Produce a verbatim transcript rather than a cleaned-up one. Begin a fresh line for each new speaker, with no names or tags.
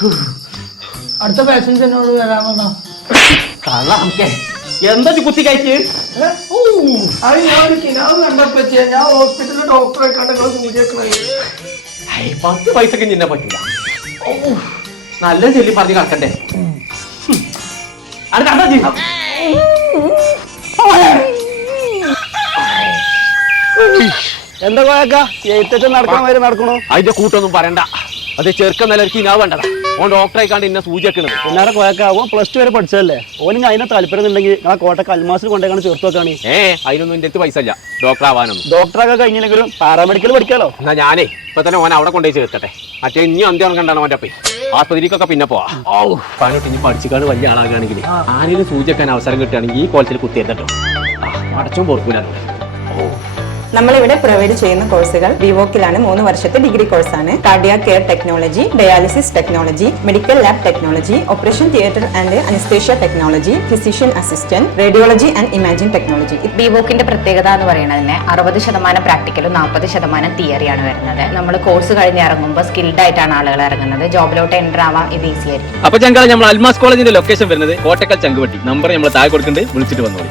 അടുത്ത പേഷ്യൻസ് എന്നോട് വരാമെന്നോ
നമുക്ക് എന്താ കുത്തി കഴിച്ച്
അത് ഞാൻ കിനാവ് കണ്ടപ്പോ ഞാൻ ഹോസ്പിറ്റലിലെ ഡോക്ടറെ കണ്ടങ്ങൾ സൂചിക്കണേ
പത്ത് പൈസക്ക് നിന്നെ പറ്റില്ല. നല്ല ചെല്ലി പറഞ്ഞ് കറക്കണ്ടേ അത് കണ്ടാ ചെയ്യാം.
എന്താ കോയക്ക എഴുത്തച്ഛൻ നടക്കണ മാതിരി നടക്കണോ?
അതിന്റെ കൂട്ടൊന്നും പറയണ്ട. അത് ചെറുക്കം നിലർക്ക് ഇനാ വേണ്ടതാ. ഓൻ ഡോക്ടറെ കണ്ട് ഇന്നെ സൂചിക്കണത്.
പിന്നാലെ കോയക്ക ഓൻ പ്ലസ് ടു വരെ പഠിച്ചതല്ലേ. ഓനിന് അതിനെ താല്പര്യം ഉണ്ടെങ്കിൽ ആ കോട്ടക്ക് അൽമാസിൽ കൊണ്ടേക്കാണ് ചേർത്ത് വെക്കാണ്.
ഏ അതിനൊന്നും എന്റെ അടുത്ത് പൈസ ഇല്ല ഡോക്ടർ ആവാനൊന്നും.
ഡോക്ടറൊക്കെ കഴിഞ്ഞില്ലെങ്കിലും പാരാമെഡിക്കൽ പഠിക്കാലോ.
എന്നാ ഞാനേ ഇപ്പൊ തന്നെ ഓൻ അവിടെ കൊണ്ടുപോയി ചേർത്തട്ടെ. മറ്റേ ഇനി അന്ത്യം കണ്ടാണ് ഓൻ്റെ അപ്പേ ആസ്പത്രിക്കൊക്കെ പിന്നെ പോവാ. ഓ പണിട്ട് ഇനി പഠിച്ചിക്കാണ് വലിയ ആളാകുകയാണെങ്കിൽ ആരെങ്കിലും സൂചിക്കാൻ അവസരം കിട്ടുകയാണെങ്കിൽ ഈ കോളേജിൽ കുത്തിയെത്തട്ടോ. അടച്ചും പൊറുക്കൂല.
നമ്മളിവിടെ പ്രൊവൈഡ് ചെയ്യുന്ന കോഴ്സുകൾ വിവോക്കിലാണ് മൂന്ന് വർഷത്തെ ഡിഗ്രി കോഴ്സാണ്. Cardiac care technology, dialysis technology, medical lab technology, operation theatre and anaesthesia technology, physician assistant, radiology and imagine technology.
ബിവോക്കിന്റെ പ്രത്യേകത എന്ന് പറയുന്നത് അറുപത് ശതമാനം പ്രാക്ടിക്കലും നാൽപ്പത് ശതമാനം തിയറിയാണ് വരുന്നത്. നമ്മൾ കോഴ്സ് കഴിഞ്ഞ് ഇറങ്ങുമ്പോൾ സ്കിൽഡ് ആയിട്ടാണ് ആളുകൾ ഇറങ്ങുന്നത്. ജോബിലോട്ട് എൻ്റർ ആവാൻ ഇത് ഈസി ആയിരിക്കും.
അപ്പൊ ഞങ്ങൾ നമ്മൾ അൽമാസ് കോളേജിന്റെ ലൊക്കേഷൻ വരുന്നത് കോട്ടക്കൽ ചങ്കുവട്ടി. നമ്പർ നമ്മൾ താഴെ കൊടുക്കുന്നുണ്ട്, വിളിച്ചിട്ട് വന്നോളൂ.